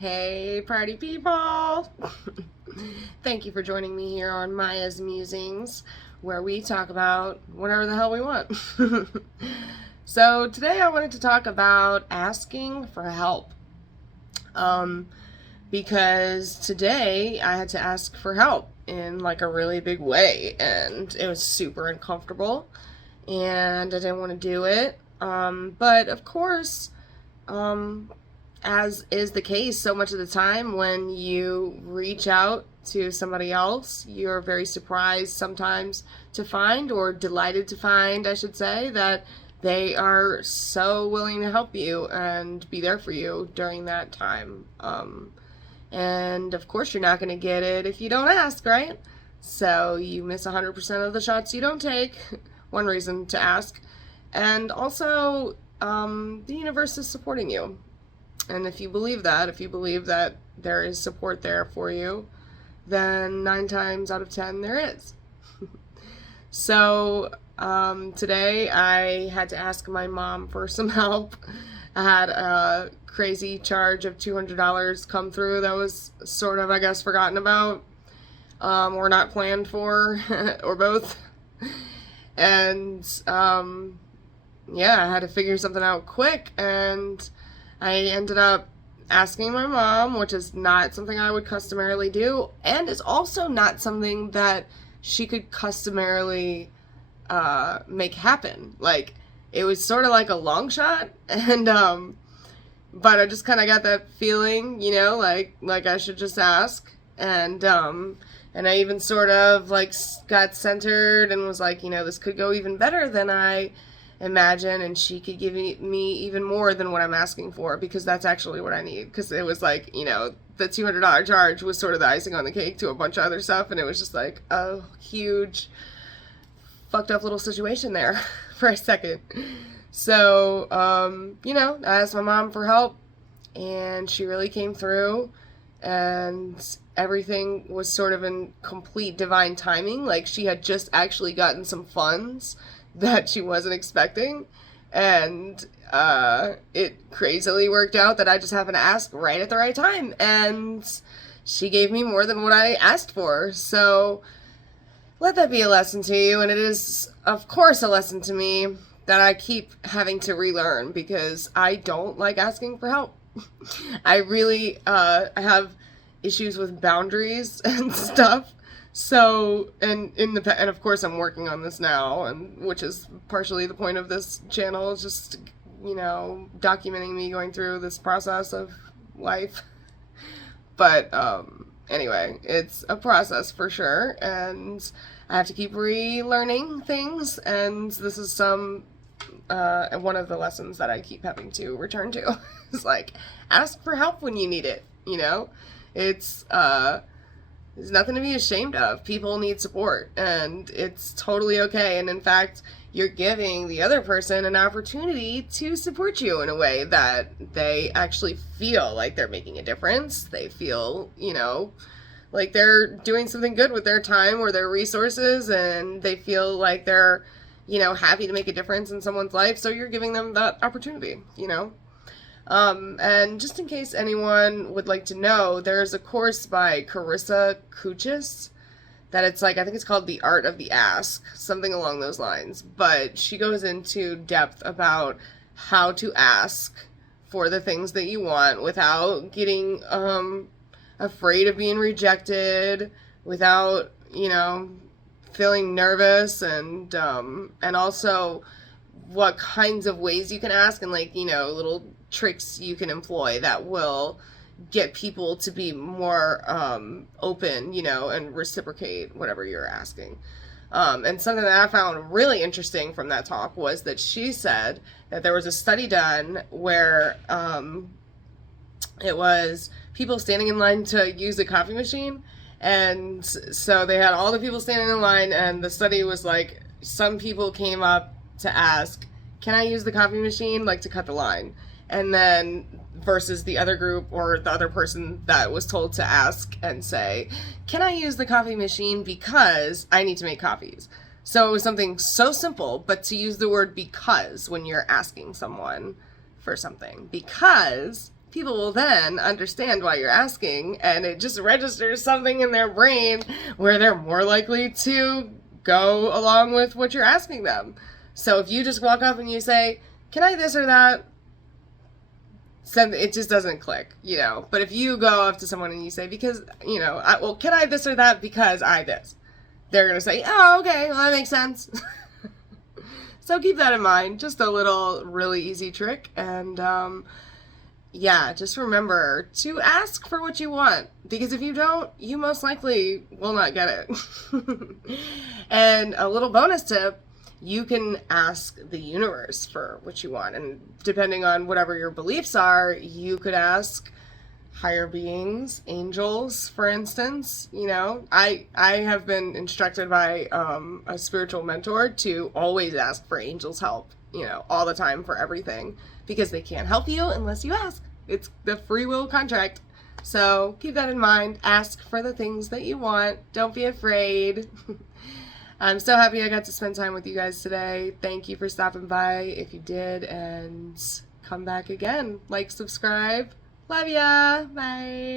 Hey, party people! Thank you for joining me here on Maya's Musings, where we talk about whatever the hell we want. So, today I wanted to talk about asking for help. Because today I had to ask for help in like a really big way, and it was super uncomfortable, and I didn't want to do it. But of course, as is the case so much of the time when you reach out to somebody else, you're very surprised sometimes to find, or delighted to find, I should say, that they are so willing to help you and be there for you during that time. And of course, you're not going to get it if you don't ask, right? So you miss 100% of the shots you don't take. One reason to ask. And also, the universe is supporting you. And if you believe that there is support there for you, then 9 times out of 10 there is. So today I had to ask my mom for some help. I had a crazy charge of $200 come through that was sort of, I guess, forgotten about, or not planned for, or both. And yeah, I had to figure something out quick, and I ended up asking my mom, which is not something I would customarily do, and is also not something that she could customarily make happen. Like, it was sort of like a long shot, and but I just kind of got that feeling, like I should just ask, and I even sort of like got centered and was like, this could go even better than I imagine, and she could give me even more than what I'm asking for, because that's actually what I need. Because it was like, the $200 charge was sort of the icing on the cake to a bunch of other stuff, and it was just like a huge fucked up little situation there for a second. So, I asked my mom for help, and she really came through, and everything was sort of in complete divine timing. Like, she had just actually gotten some funds that she wasn't expecting, and it crazily worked out that I just happened to ask right at the right time, and she gave me more than what I asked for. So let that be a lesson to you, and it is, of course, a lesson to me that I keep having to relearn, because I don't like asking for help. I really have issues with boundaries and stuff. So, and of course I'm working on this now, and which is partially the point of this channel, is just, documenting me going through this process of life. But, anyway, it's a process for sure, and I have to keep relearning things, and this is one of the lessons that I keep having to return to. It's like, ask for help when you need it, It's, there's nothing to be ashamed of. People need support, and it's totally okay. And in fact, you're giving the other person an opportunity to support you in a way that they actually feel like they're making a difference. They feel, like they're doing something good with their time or their resources, and they feel like they're, happy to make a difference in someone's life. So you're giving them that opportunity, And just in case anyone would like to know, there's a course by Carissa Kuchis that it's like, I think it's called The Art of the Ask, something along those lines. But she goes into depth about how to ask for the things that you want without getting afraid of being rejected, without, feeling nervous, and also what kinds of ways you can ask, and little tricks you can employ that will get people to be more open, and reciprocate whatever you're asking. And something that I found really interesting from that talk was that she said that there was a study done where it was people standing in line to use a coffee machine, and so they had all the people standing in line, and the study was like, some people came up to ask, can I use the coffee machine, like, to cut the line? And then versus the other group, or the other person that was told to ask and say, can I use the coffee machine because I need to make coffees? So it was something so simple, but to use the word because when you're asking someone for something. Because people will then understand why you're asking, and it just registers something in their brain where they're more likely to go along with what you're asking them. So if you just walk up and you say, can I this or that? It just doesn't click, you know. But if you go up to someone and you say, because, you know, well, can I this or that because I this? They're going to say, oh, okay, well, that makes sense. So keep that in mind. Just a little really easy trick. And yeah, just remember to ask for what you want. Because if you don't, you most likely will not get it. And a little bonus tip, you can ask the universe for what you want. And depending on whatever your beliefs are, you could ask higher beings, angels, for instance. You know, I have been instructed by a spiritual mentor to always ask for angels' help, you know, all the time for everything, because they can't help you unless you ask. It's the free will contract. So keep that in mind. Ask for the things that you want. Don't be afraid. I'm so happy I got to spend time with you guys today. Thank you for stopping by if you did, and come back again. Like, subscribe. Love ya. Bye.